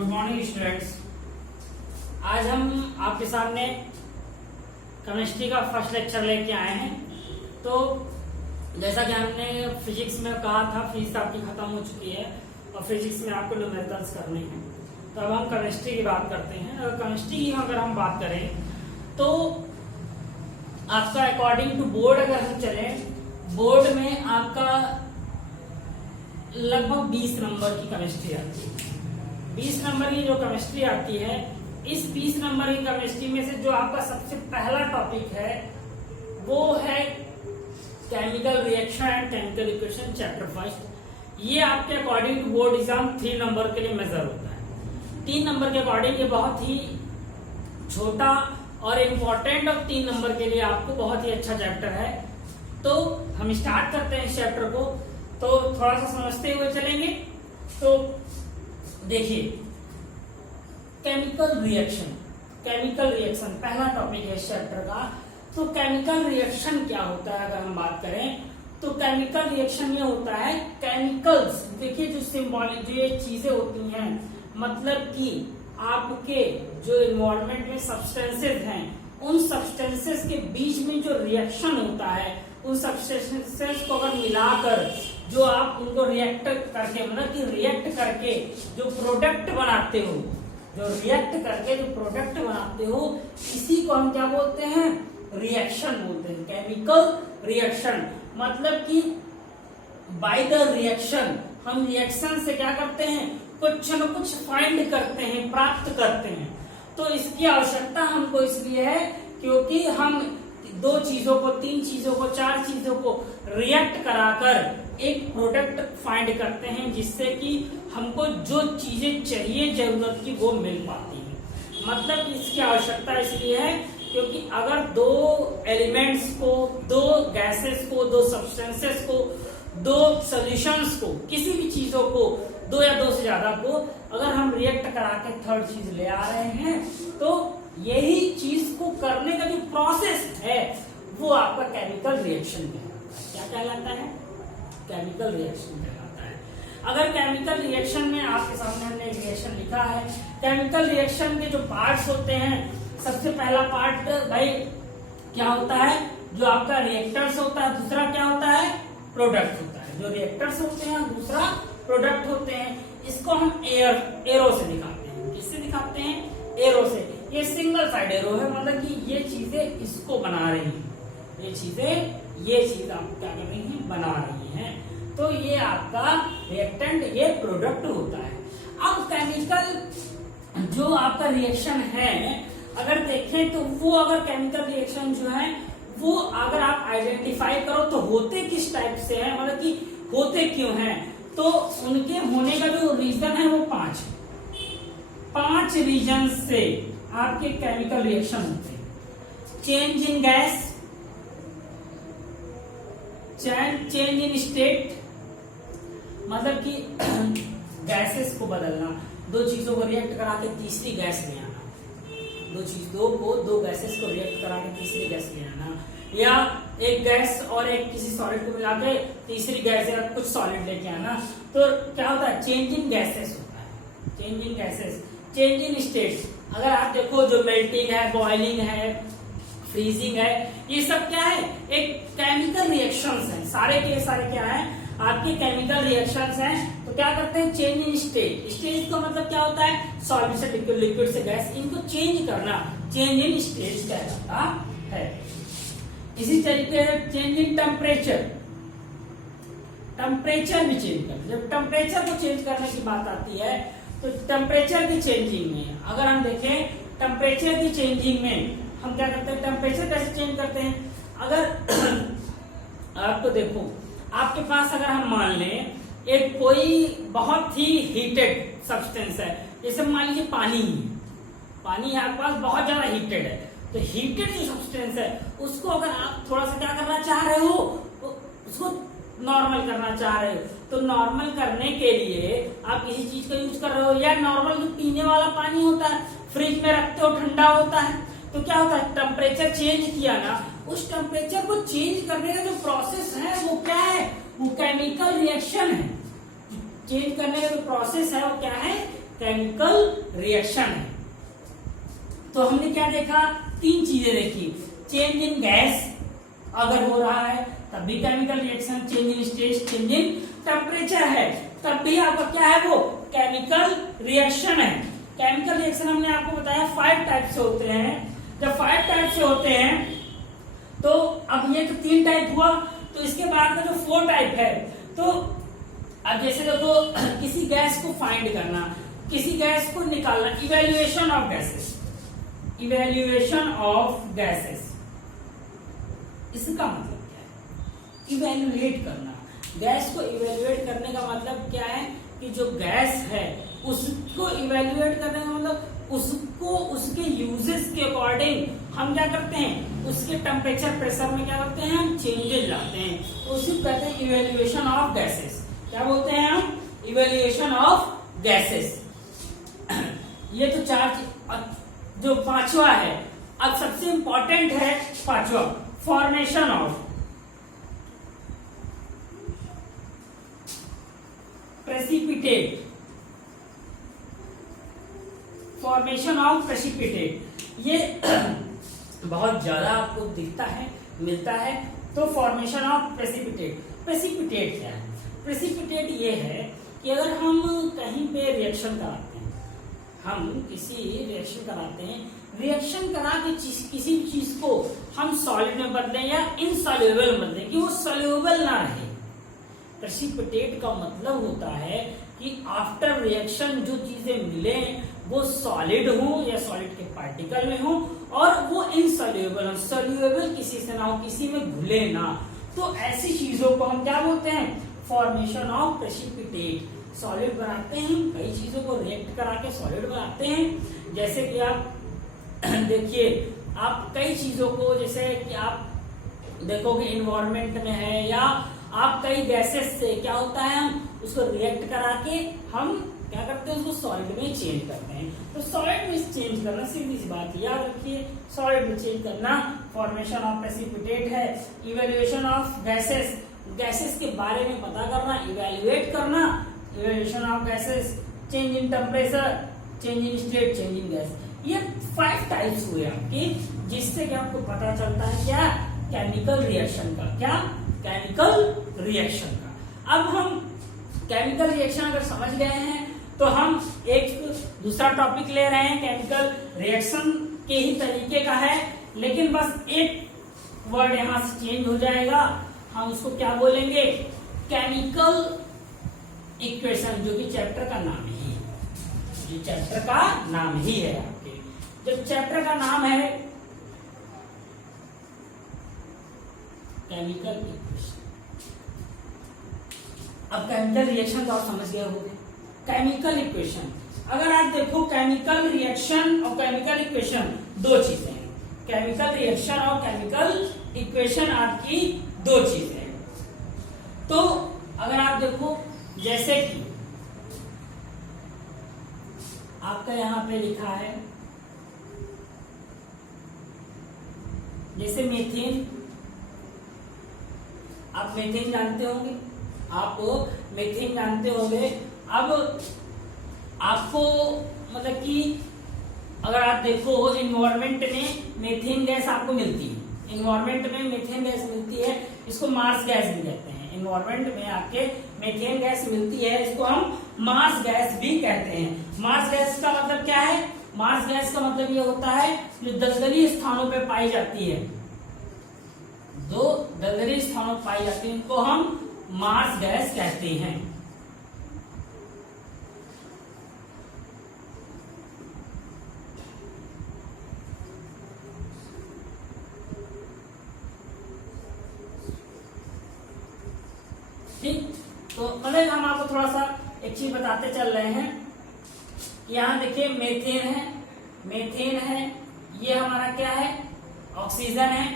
Good morning students. आज हम आपके सामने केमिस्ट्री का फर्स्ट लेक्चर लेके आए हैं। तो जैसा कि हमने फिजिक्स में कहा था, फिजिक्स आपकी खत्म हो चुकी है और फिजिक्स में आपको न्यूमेरिकल्स करने हैं। तो अब हम केमिस्ट्री की बात करते हैं। और केमिस्ट्री की अगर हम बात करें तो आपका अकॉर्डिंग टू बोर्ड अगर हम चले, बोर्ड में आपका लगभग 20 नंबर की केमिस्ट्री आती है। 20 नंबर की जो केमिस्ट्री आती है, इस 20 नंबर की केमिस्ट्री में से जो आपका सबसे पहला टॉपिक है वो है chemical reaction and chemical equation chapter first. ये आपके according to board exam 3 number के लिए मेजर होता है। 3 नंबर के अकॉर्डिंग ये बहुत ही छोटा और इम्पोर्टेंट और 3 नंबर के लिए आपको बहुत ही अच्छा चैप्टर है। तो हम स्टार्ट करते हैं इस चैप्टर को। तो थोड़ा सा समझते हुए चलेंगे। तो देखिए, केमिकल रिएक्शन पहला टॉपिक है इस चैप्टर का। तो केमिकल रिएक्शन क्या होता है अगर हम बात करें तो केमिकल रिएक्शन ये होता है, केमिकल्स देखिए जो सिंबॉलिक जो ये चीजें होती हैं, मतलब कि आपके जो इन्वायरमेंट में सब्सटेंसेस हैं, उन सब्सटेंसेस के बीच में जो रिएक्शन होता है, उन सब्सटेंसेस को अगर मिलाकर जो आप उनको रिएक्ट करके, मतलब कि रिएक्ट करके जो प्रोडक्ट बनाते हो, इसी को हम क्या बोलते हैं, रिएक्शन बोलते हैं। केमिकल रिएक्शन मतलब कि बाय द रिएक्शन हम रिएक्शन से क्या करते हैं, कुछ न कुछ फाइंड करते हैं, प्राप्त करते हैं। तो इसकी आवश्यकता हमको इसलिए है क्योंकि हम 2 चीजों को, 3 चीजों को, 4 चीजों को रिएक्ट कराकर एक प्रोडक्ट फाइंड करते हैं जिससे कि हमको जो चीजें चाहिए जरूरत की वो मिल पाती है। मतलब इसकी आवश्यकता इसलिए है क्योंकि अगर 2 एलिमेंट्स को, 2 गैसेस को, 2 सब्सटेंसेस को, 2 सॉल्यूशंस को, किसी भी चीजों को, 2 या 2 से ज्यादा को अगर हम रिएक्ट करा के थर्ड चीज ले आ रहे हैं, तो यही चीज को करने का जो प्रोसेस है वो आपका केमिकल रिएक्शन कहलाता है। क्या कहलाता है? केमिकल रिएक्शन कहलाता है। अगर केमिकल रिएक्शन में आपके सामने हमने एक रिएक्शन लिखा है, केमिकल रिएक्शन के जो पार्ट्स होते हैं, सबसे पहला पार्ट भाई क्या होता है, जो आपका रिएक्टर्स होता है। दूसरा क्या होता है, प्रोडक्ट होता है। जो रिएक्टर्स होते हैं, दूसरा प्रोडक्ट होते हैं। इसको हम एरो से दिखाते हैं। किससे दिखाते हैं? एरो से। ये सिंगल साइड एरो है, मतलब कि ये चीजें इसको बना रही हैं, ये चीज आप क्या कर रही हैं, बना रही हैं। तो ये आपका रिएक्टेंट, ये प्रोडक्ट होता है। अब केमिकल जो आपका रिएक्शन है अगर देखें तो वो, अगर केमिकल रिएक्शन जो है वो अगर आप आइडेंटिफाई करो तो होते किस टाइप से है, मतलब कि होते क्यों हैं, तो उनके होने का जो रीजन है वो 5 रीजन से आपके केमिकल रिएक्शन होते हैं। Change in gas, change in state, मतलब कि गैसेस को बदलना, 2 चीजों को रिएक्ट करा के तीसरी गैस ले आना, 2 गैसेस को रिएक्ट करा के तीसरी गैस ले आना, या एक गैस और एक किसी सॉलिड को मिला के तीसरी गैस या कुछ सॉलिड लेके आना। तो क्या होता है, चेंज इन गैसेस होता है। Change in gases, change in states, अगर आप देखो जो मेल्टिंग है, बॉइलिंग है, फ्रीजिंग है, ये सब क्या है, एक केमिकल रिएक्शंस हैं। सारे के सारे क्या है, आपके केमिकल रिएक्शंस हैं। तो क्या करते हैं, चेंज इन स्टेट। स्टेट का मतलब क्या होता है, सॉलिड से लिक्विड, लिक्विड से गैस, इनको चेंज करना चेंज इन स्टेट कहलाता है। इसी तरीके से चेंज इन टेम्परेचर, टेम्परेचर भी चेंज कर, जब टेम्परेचर को चेंज करने की बात आती है तो टेम्परेचर की चेंजिंग में अगर हम देखें, टेम्परेचर की चेंजिंग में हम क्या करते हैं, टेम्परेचर कैसे चेंज करते हैं। अगर आपको देखो, आपके पास अगर हम मान लें एक कोई बहुत ही हीटेड सब्सटेंस है, जैसे मान लीजिए पानी आपके पास बहुत ज्यादा हीटेड है, तो हीटेड जो सब्सटेंस है उसको अगर आप थोड़ा सा क्या करना चाह रहे हो, उसको नॉर्मल करना चाह रहे हो, तो नॉर्मल करने के लिए आप किसी चीज का यूज कर रहे हो, या नॉर्मल जो पीने वाला पानी होता है फ्रिज में रखते हो, ठंडा होता है, तो क्या होता है, टेम्परेचर चेंज किया ना, उस टेम्परेचर को चेंज करने का जो प्रोसेस है वो क्या है, वो केमिकल रिएक्शन है। चेंज करने का जो प्रोसेस है वो क्या है, केमिकल रिएक्शन है। तो हमने क्या देखा, 3 चीजें देखी। चेंज इन गैस अगर हो रहा है तब भी chemical reaction, change in state, change in temperature है तब भी आपका क्या है, वो केमिकल रिएक्शन है। केमिकल रिएक्शन हमने आपको बताया 5 टाइप से होते हैं। जब 5 टाइप से होते हैं तो अब ये तो 3 टाइप हुआ, तो इसके बाद का जो 4 टाइप है, तो अब जैसे देखो किसी गैस को फाइंड करना, किसी गैस को निकालना, evaluation of gases, evaluation of gases, इसका मतलब क्या है, इवेल्युएट करना। गैस को इवेल्युएट करने का मतलब क्या है कि जो गैस है उसको इवेल्युएट करने का मतलब उसको उसके यूजेस के अकॉर्डिंग हम क्या करते हैं, उसके टेम्परेचर प्रेशर में क्या करते हैं, हम चेंजेस लाते हैं, उसी को कहते हैं इवेल्युएशन ऑफ गैसेस। क्या बोलते हैं हम, इवेल्युएशन ऑफ गैसेस। ये तो 4, जो 5वां है, अब सबसे इंपॉर्टेंट है 5वां, formation of precipitate, formation of precipitate. ये बहुत ज्यादा आपको दिखता है, मिलता है। तो फॉर्मेशन ऑफ प्रेसिपिटेट, प्रेसिपिटेट क्या है, प्रेसिपिटेट ये है कि अगर हम कहीं पे रिएक्शन कराते हैं, हम किसी रिएक्शन कराते हैं, रिएक्शन करा के किसी भी चीज को हम सॉलिड में बदलें या इनसॉल्युबल में बदलें कि वो सॉल्युबल ना रहे। प्रेसिपिटेट का मतलब होता है कि आफ्टर रिएक्शन जो चीजें मिले वो सॉलिड हो या सॉलिड के पार्टिकल में हो और वो इनसॉल्युबल हो, सॉल्युबल किसी से ना हो, किसी में घुले ना। तो ऐसी चीजों को हम क्या बोलते हैं, फॉर्मेशन ऑफ प्रेसिपिटेट। सॉलिड बनाते हैं, कई चीजों को रिएक्ट करा के सॉलिड बनाते हैं। जैसे कि आप देखिए, आप कई चीजों को, जैसे कि आप देखोगे इन्वायरमेंट में है, या आप कई गैसेस से क्या होता है, हम उसको रिएक्ट करा के हम क्या करते हैं, उसको सॉलिड में चेंज करते हैं। तो सॉलिड में चेंज करना, सीधी सी बात याद रखिए, सॉलिड में चेंज करना फॉर्मेशन ऑफ प्रेसिपिटेट है। इवेल्युएशन ऑफ गैसेस, गैसेस के बारे में पता करना, इवेल्युएट करना, evaluation of gases, change in temperature, change in state, change in gas. ये 5 टाइप्स हुए आपके, जिससे कि आपको पता चलता है क्या, केमिकल रिएक्शन का, क्या, केमिकल रिएक्शन का। अब हम केमिकल रिएक्शन अगर समझ गए हैं तो हम एक दूसरा टॉपिक ले रहे हैं, केमिकल रिएक्शन के ही तरीके का है, लेकिन बस एक वर्ड यहां से चेंज हो जाएगा। हम उसको क्या बोलेंगे, केमिकल इक्वेशन, जो कि चैप्टर का नाम ही है, जो चैप्टर का नाम ही है आपके। जब चैप्टर का नाम है केमिकल इक्वेशन, अब केमिकल रिएक्शन तो आप समझ गए होंगे। केमिकल इक्वेशन, अगर आप देखो केमिकल रिएक्शन और केमिकल इक्वेशन 2 चीजें हैं। केमिकल रिएक्शन और केमिकल इक्वेशन आपकी 2 चीजें हैं। तो अगर आप देखो, जैसे कि आपका यहां पे लिखा है, जैसे मीथेन, आप मीथेन जानते होंगे, आप मीथेन जानते होंगे। अब आपको मतलब कि अगर आप देखो इन्वायरमेंट में मीथेन गैस आपको मिलती है, इन्वायरमेंट में मीथेन गैस मिलती है, इसको मार्स गैस भी कहते हैं। इन्वायरमेंट में आपके मीथेन गैस मिलती है, इसको हम मार्स गैस भी कहते हैं। मार्स गैस का मतलब क्या है, मार्स गैस का मतलब ये होता है जो दलदली स्थानों पे पाई जाती है, जो दलदली स्थानों पर पाई जाती है, इनको हम मार्स गैस कहते हैं। ठीक, तो मतलब हम आपको थोड़ा सा एक चीज बताते चल रहे हैं। यहां देखिए मीथेन है, मीथेन है, ये हमारा क्या है, ऑक्सीजन है,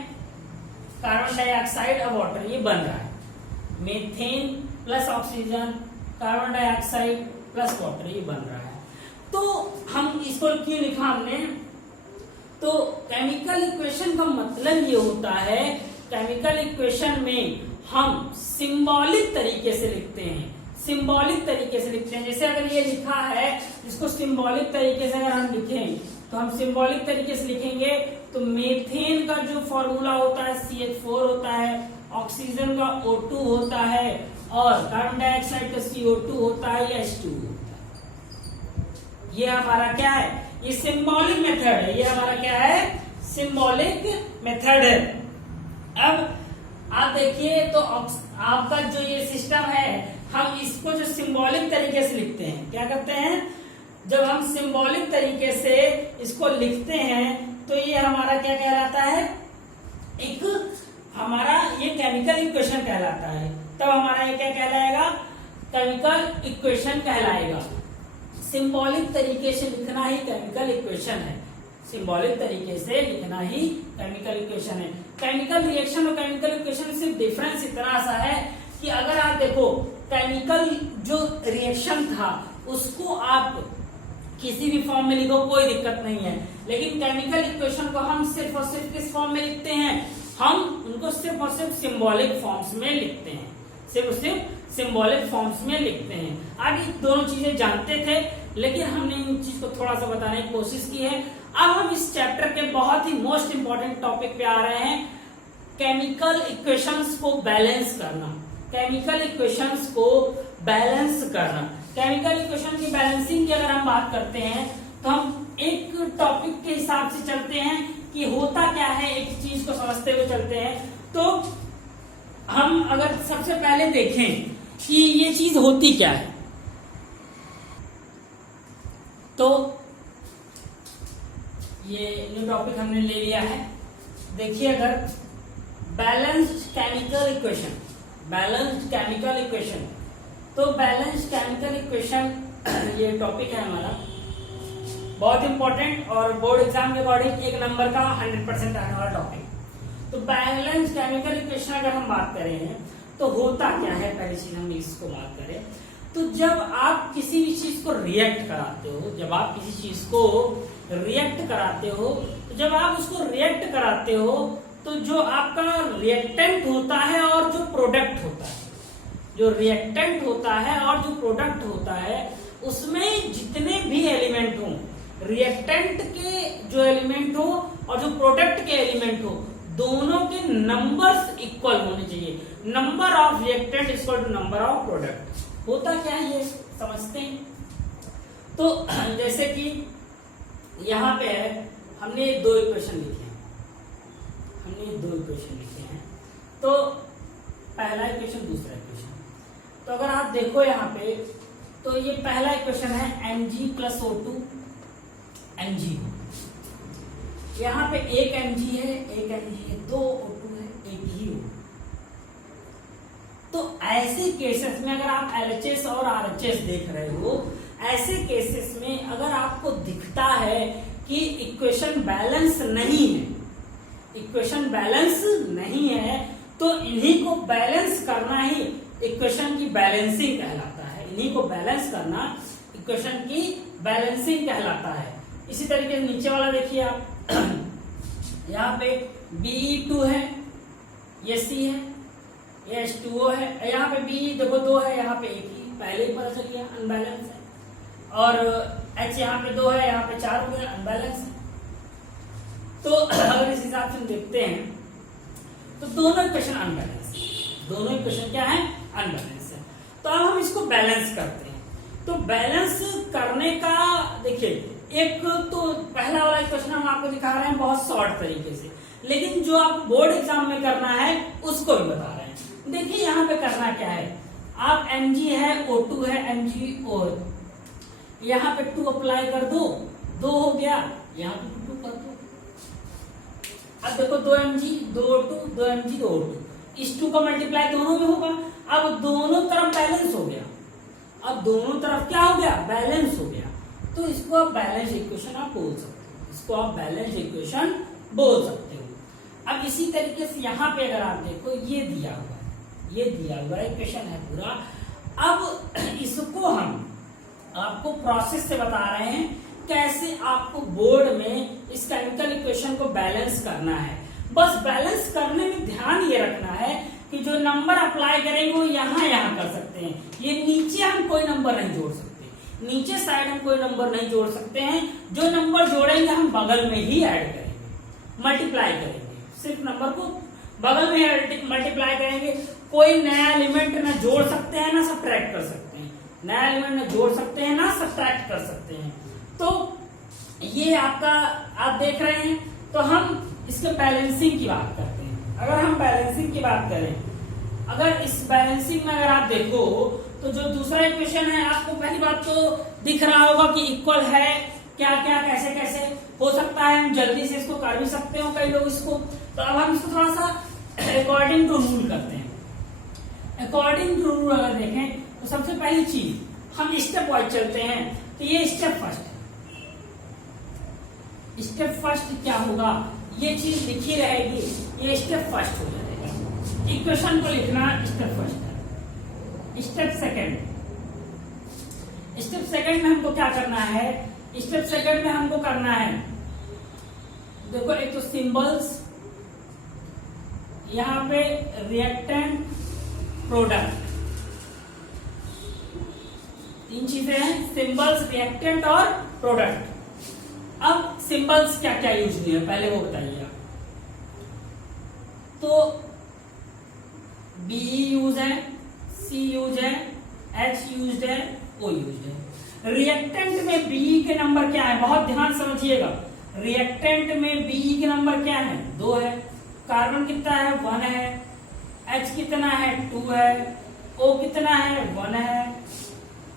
कार्बन डाइऑक्साइड और वाटर, ये बन रहा है। Methane plus oxygen, carbon dioxide plus water, ये बन रहा है। तो हम इसको क्यों लिखा हमने, तो केमिकल इक्वेशन का मतलब ये होता है, केमिकल इक्वेशन में हम सिंबॉलिक तरीके से लिखते हैं। सिंबॉलिक तरीके से लिखते हैं। जैसे अगर ये लिखा है, इसको सिंबॉलिक तरीके से अगर हम लिखें तो हम सिंबॉलिक तरीके से लिखेंगे तो मेथेन का जो फॉर्मूला होता है CH4 होता है, ऑक्सीजन का O2 होता है और कार्बन डाइऑक्साइड का CO2 होता है या H2। ये हमारा क्या है, ये सिंबॉलिक मेथड है। ये हमारा क्या है, सिंबॉलिक मेथड है। अब आप देखिए तो आपका जो ये सिस्टम है, हम इसको जो सिंबॉलिक तरीके से लिखते हैं, क्या करते हैं, जब हम सिंबॉलिक तरीके से इसको लिखते हैं तो ये हमारा क्या कहलाता है, एक हमारा ये केमिकल इक्वेशन कहलाता है। तब हमारा ये क्या कहलाएगा, केमिकल इक्वेशन कहलाएगा। सिंबॉलिक तरीके से लिखना ही केमिकल इक्वेशन है। सिंबॉलिक तरीके से लिखना ही केमिकल इक्वेशन है। केमिकल रिएक्शन और केमिकल इक्वेशन में सिर्फ डिफरेंस इतना सा है कि अगर आप देखो केमिकल जो रिएक्शन था उसको आप किसी भी फॉर्म में लिखो कोई दिक्कत नहीं है, लेकिन केमिकल इक्वेशन को हम सिर्फ और सिर्फ किस फॉर्म में लिखते हैं, हम उनको सिर्फ और सिर्फ सिंबॉलिक फॉर्म्स में लिखते हैं, सिर्फ और सिर्फ सिंबॉलिक फॉर्म्स में लिखते हैं। आप ये दोनों चीजें जानते थे, लेकिन हमने इन चीज को थोड़ा सा बताने की कोशिश की है। अब हम इस चैप्टर के बहुत ही मोस्ट इंपॉर्टेंट टॉपिक पे आ रहे हैं, केमिकल इक्वेशंस को बैलेंस करना। केमिकल इक्वेशंस को बैलेंस करना, केमिकल इक्वेशन की बैलेंसिंग की अगर हम बात करते हैं तो हम एक टॉपिक के हिसाब से चलते हैं कि होता क्या है, एक चीज को समझते हुए चलते हैं। तो हम अगर सबसे पहले देखें कि ये चीज होती क्या है, तो ये न्यू टॉपिक हमने ले लिया है। देखिए अगर balanced chemical equation, balanced chemical equation, तो बैलेंस्ड केमिकल इक्वेशन ये टॉपिक है हमारा, बहुत इंपॉर्टेंट और बोर्ड एग्जाम के अकॉर्डिंग 1 नंबर का 100% आने वाला टॉपिक। तो बैलेंस्ड केमिकल इक्वेशन अगर हम बात करें तो होता क्या है, पहली चीज हम इसको बात करें तो जब आप किसी भी चीज को रिएक्ट कराते हो, जब आप किसी चीज को रिएक्ट कराते हो, तो जब आप उसको रिएक्ट कराते हो तो जो आपका रिएक्टेंट होता है और जो प्रोडक्ट होता है, जो रिएक्टेंट होता है और जो प्रोडक्ट होता है, उसमें जितने भी एलिमेंट हो, रिएक्टेंट के जो एलिमेंट हो और जो प्रोडक्ट के एलिमेंट हो, दोनों के नंबर्स इक्वल होने चाहिए। Number of reactant equal to number of product. होता क्या है ये समझते हैं। तो जैसे कि यहां पे है, हमने 2 इक्वेशन लिखे हैं, हमने 2 इक्वेशन लिखे हैं, तो पहला इक्वेशन, दूसरा इक्वेशन। तो अगर आप देखो यहाँ पे, तो ये पहला इक्वेशन है Mg + O2 Mg। यहाँ पे एक Mg है, एक Mg है, 2 O2 है, एक ही O। तो ऐसे केसेस में अगर आप LHS और RHS देख रहे हो, ऐसे केसेस में अगर आपको दिखता है कि इक्वेशन बैलेंस नहीं है, इक्वेशन बैलेंस नहीं है, तो इन्हीं को बैलेंस करना ही इक्वेशन की बैलेंसिंग कहलाता है। इन्हीं को बैलेंस करना इक्वेशन की बैलेंसिंग कहलाता है। इसी तरीके से नीचे वाला देखिए आप, यहाँ पे Be2 है, ये C है, ये H2O है, यहाँ पे B देखो 2 है, यहाँ पे 1 ही, पहले ही पता चल गया अनबैलेंस है। और H यहाँ पे 2 है, यहाँ पे 4 हो गया, अनबैलेंस है। तो अगर इस हिसाब से हम देखते हैं तो दोनों इक्वेशन अनबैलेंस है, दोनों इक्वेशन क्या है, अनबैलेंस है। तो अब हम इसको बैलेंस करते हैं। तो बैलेंस करने का देखिए, एक तो पहला वाला इक्वेशन हम आपको दिखा रहे हैं बहुत शॉर्ट तरीके से, लेकिन जो आप बोर्ड एग्जाम में करना है उसको भी बता रहे हैं। देखिए यहाँ पे करना क्या है, आप Mg है, O2 है, MgO, यहाँ पे 2 अप्लाई कर दो, 2 हो गया, यहाँ पे 2 कर दो। अब देखो 2 Mg 2 O2, 2 Mg 2 O2, इस 2 का मल्टीप्लाई दोनों में होगा। अब दोनों तरफ बैलेंस हो गया, अब दोनों तरफ क्या हो गया, बैलेंस हो गया। तो इसको आप बैलेंस इक्वेशन आप बोल सकते हो, इसको आप बैलेंस इक्वेशन बोल सकते हो। अब इसी तरीके से यहाँ पे अगर आप देखो, ये दिया हुआ है, ये दिया हुआ इक्वेशन है पूरा। अब इसको हम आपको प्रोसेस से बता रहे हैं कैसे आपको बोर्ड में इस केमिकल इक्वेशन को बैलेंस करना है। बस बैलेंस करने में ध्यान ये रखना है कि जो नंबर अप्लाई करेंगे वो यहाँ कर सकते हैं। ये नीचे हम कोई नंबर नहीं जोड़ सकते, नीचे साइड हम कोई नंबर नहीं जोड़ सकते हैं। जो नंबर जोड़ेंगे हम बगल में ही ऐड करेंगे, मल्टीप्लाई करेंगे, सिर्फ नंबर को बगल में मल्टीप्लाई करेंगे। कोई नया एलिमेंट ना जोड़ सकते हैं ना सब्ट्रैक्ट कर सकते हैं, नया एलिमेंट ना जोड़ सकते हैं ना सब्ट्रैक्ट कर सकते हैं। तो ये आपका आप देख रहे हैं। तो हम इसके बैलेंसिंग की बात करते हैं। अगर हम बैलेंसिंग की बात करें, अगर इस बैलेंसिंग में अगर आप देखो तो जो दूसरा इक्वेशन है, आपको पहली बात तो दिख रहा होगा कि इक्वल है, क्या क्या कैसे कैसे हो सकता है। हम जल्दी से इसको कर भी सकते हो कई लोग इसको। तो अब हम इसको थोड़ा सा अकॉर्डिंग टू रूल करते हैं। अकॉर्डिंग टू रूल अगर देखें तो सबसे पहली चीज हम स्टेप वाइज चलते हैं। तो ये स्टेप फर्स्ट, स्टेप फर्स्ट क्या होगा, ये चीज लिखी रहेगी, ये स्टेप फर्स्ट हो जाएगा। इक्वेशन को लिखना स्टेप फर्स्ट है। स्टेप सेकंड, स्टेप सेकंड में हमको क्या करना है, स्टेप सेकंड में हमको करना है, देखो एक तो सिंबल्स, यहाँ पे रिएक्टेंट, प्रोडक्ट, तीन चीजें हैं, सिंबल्स, रिएक्टेंट और प्रोडक्ट। अब सिंबल्स क्या क्या यूज हुए हैं पहले वो बताइए आप। तो बी यूज है, सी यूज है, एच यूज है, ओ यूज है। रिएक्टेंट में बी के नंबर क्या है, बहुत ध्यान समझिएगा। रिएक्टेंट में बी के नंबर क्या है, 2 है। कार्बन कितना है, 1 है। एच कितना है, 2 है। ओ कितना है, 1 है।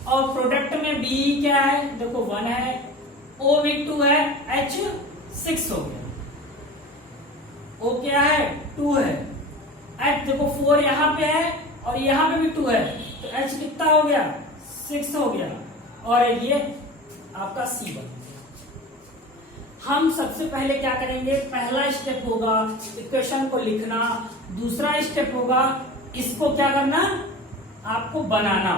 और प्रोडक्ट में बी क्या है, देखो 1 है, ओ भी 2 है, एच 6 हो गया। ओ क्या है, 2 है। एच देखो 4 यहाँ पे है और यहाँ पे भी 2 है, तो एच कितना हो गया, 6 हो गया। और ये आपका सी बन गया। हम सबसे पहले क्या करेंगे, पहला स्टेप होगा इक्वेशन को लिखना, दूसरा स्टेप होगा इसको क्या करना, आपको बनाना,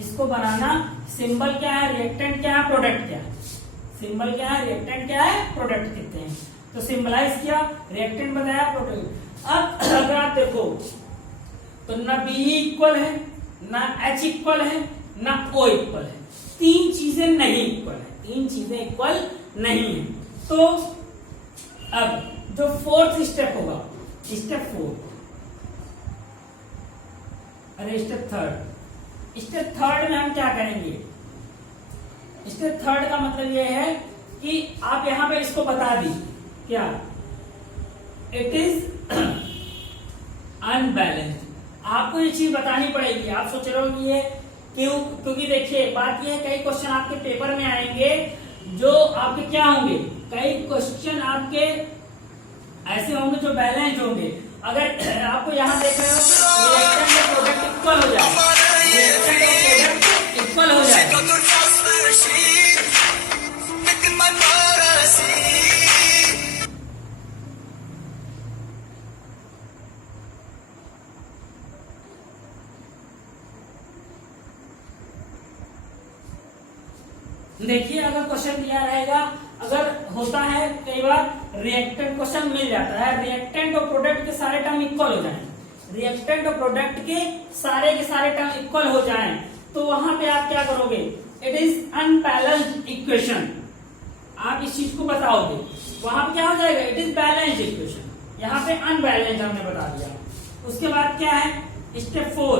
इसको बनाना। सिंबल क्या है, रिएक्टेंट क्या है, प्रोडक्ट क्या है। सिंबल क्या है, रिएक्टेंट क्या है, प्रोडक्ट कहते हैं। तो सिंबलाइज किया, रिएक्टेंट बताया, प्रोडक्ट। अब अगर आप देखो तो ना बी इक्वल है, ना एच इक्वल है, ना ओ इक्वल है। तीन चीजें नहीं इक्वल है, तीन चीजें इक्वल नहीं है। तो अब जो फोर्थ स्टेप होगा, स्टेप 4, अरे स्टेप थर्ड, स्टेप थर्ड में हम क्या करेंगे, स्टेप थर्ड का मतलब यह है कि आप यहां पे इसको बता दी क्या, इट इज अनबैलेंस्ड। आपको ये चीज बतानी पड़ेगी। आप सोच रहे हो कि ये क्यों, क्योंकि देखिए बात ये है, कई क्वेश्चन आपके पेपर में आएंगे जो आपके क्या होंगे, कई क्वेश्चन आपके ऐसे होंगे जो बैलेंस होंगे। अगर आपको यहाँ देख रहे हो रिएक्टेंट और प्रोडक्ट इक्वल हो जाए, रिएक्टेंट और प्रोडक्ट इक्वल हो जाए, देखिए अगर क्वेश्चन दिया रहेगा, अगर होता है कई बार रिएक्टेंट क्वेश्चन मिल जाता है, रिएक्टेंट और प्रोडक्ट के सारे टर्म इक्वल हो जाएं, रिएक्टेंट और प्रोडक्ट के सारे टर्म इक्वल हो जाएं, तो वहां पे आप क्या करोगे, इट इज अनबैलेंस्ड इक्वेशन। आप इस चीज को बताओगे, वहां पे क्या हो जाएगा, इट इज बैलेंस्ड इक्वेशन। यहाँ पे अनबैलेंस्ड हमने बता दिया। उसके बाद क्या है, स्टेप 4,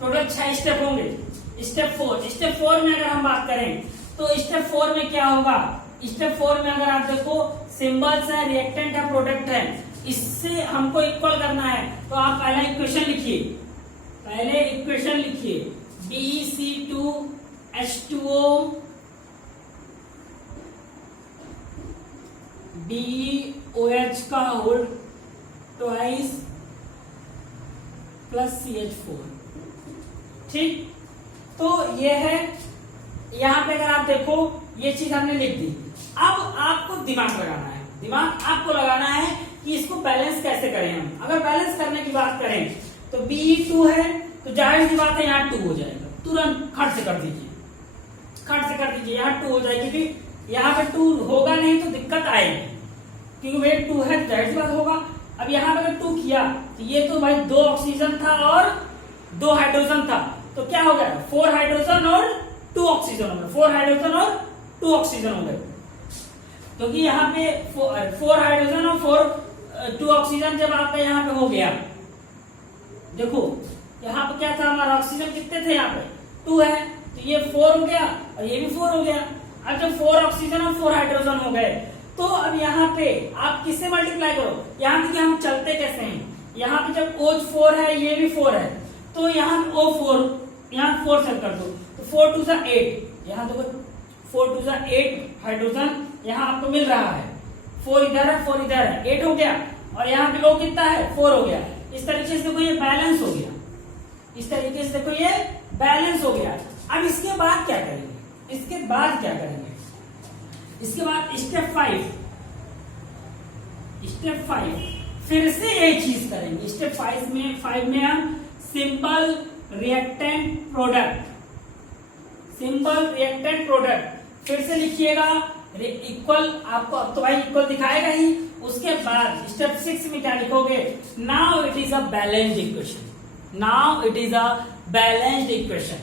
टोटल 6 स्टेप होंगे। स्टेप 4 में अगर हम बात करें तो स्टेप 4 में क्या होगा, स्टेप 4 में अगर आप देखो सिंबल्स है, रिएक्टेंट है, प्रोडक्ट है, इससे हमको इक्वल करना है। तो आप पहला इक्वेशन लिखिए, पहले इक्वेशन लिखिए, BeC2H2O BeOH का होल ट्वाइस प्लस CH4। ठीक, तो ये है। यहां पे अगर आप देखो ये चीज हमने लिख दी। अब आपको दिमाग लगाना है, दिमाग आपको लगाना है कि इसको बैलेंस कैसे करें हम। अगर बैलेंस करने की बात करें तो B2 है, तो जाहिर सी बात है यहाँ 2 हो जाएगा, तुरंत खट से कर दीजिए, खट से कर दीजिए, यहाँ 2 हो जाएगी। क्योंकि यहाँ पे 2 होगा नहीं तो दिक्कत आएगी, क्योंकि वेट 2 है, जाहिर सी बात होगा। अब यहाँ पे अगर 2 किया तो ये तो भाई 2 ऑक्सीजन था और 2 हाइड्रोजन था, तो क्या हो गया 4 हाइड्रोजन और 2 ऑक्सीजन हो गए, 4 हाइड्रोजन और 2 ऑक्सीजन हो गए, क्योंकि यहाँ पे 4 हाइड्रोजन और 2 ऑक्सीजन जब आपका यहाँ पे हो गया, देखो यहाँ पे क्या था हमारा ऑक्सीजन कितने थे यहाँ पे 2 है, तो ये 4 हो गया और ये भी 4 हो गया। अब जब 4 ऑक्सीजन और 4 हाइड्रोजन हो गए तो अब यहाँ पे आप किससे मल्टीप्लाई करो, यहाँ पे हम चलते कैसे हैं, यहाँ पे जब OH4 है ये भी 4 है, तो यहाँ O4 यहाँ 4 से कर दो, तो 4 2 सा 8, यहाँ देखो 4 2 सा 8 हाइड्रोजन यहाँ आपको मिल रहा है, 4 इधर है 4 इधर है, 8 हो गया, और यहाँ पे O कितना है 4 हो गया। इस तरीके से देखो ये बैलेंस हो गया, इस तरीके से देखो ये बैलेंस हो गया। अब इसके बाद क्या करेंगे, इसके बाद क्या करेंगे, इसके बाद स्टेप 5 फिर से यही चीज करेंगे। स्टेप 5 में हम सिंपल रिएक्टेंट प्रोडक्ट फिर से लिखिएगा इक्वल, आपको अब तो भाई इक्वल दिखाएगा ही। उसके बाद स्टेप 6 में क्या लिखोगे, now it is a balanced equation.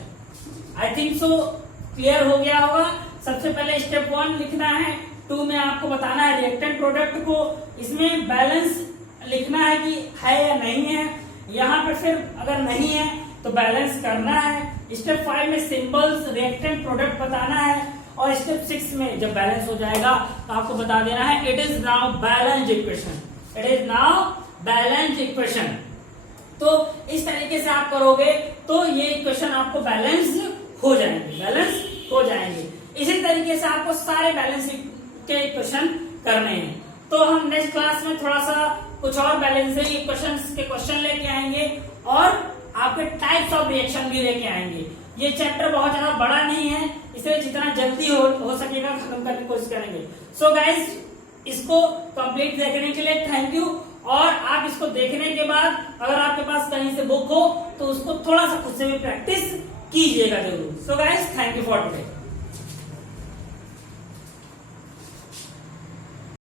I think so clear हो गया होगा। सबसे पहले स्टेप 1 लिखना है, 2 में आपको बताना है रिएक्टेंट प्रोडक्ट को, इसमें बैलेंस लिखना है कि है या नहीं है, यहाँ पे फिर अगर नहीं है तो बैलेंस करना है। स्टेप 5 में सिंबल्स रिएक्टेंट प्रोडक्ट बताना है, और स्टेप 6 में जब बैलेंस हो जाएगा तो आपको बता देना है it is now balanced equation. तो इस तरीके से आप करोगे तो ये इक्वेशन आपको बैलेंस हो जाएंगे। इसी तरीके से आपको सारे बैलेंस के इक्वेशन करने हैं। तो हम नेक्स्ट क्लास में थोड़ा सा कुछ और बैलेंसिंग इक्वेशंस के क्वेश्चन लेके आएंगे और आपके टाइप्स ऑफ रिएक्शन भी लेके आएंगे। ये चैप्टर बहुत ज्यादा बड़ा नहीं है, इसलिए जितना जल्दी हो सकेगा खत्म करने की कोशिश करेंगे। सो गाइज, इसको कंप्लीट देखने के लिए थैंक यू। और आप इसको देखने के बाद अगर आपके पास कहीं से बुक हो तो उसको थोड़ा सा खुद से भी प्रैक्टिस कीजिएगा जरूर। So guys, thank you for today.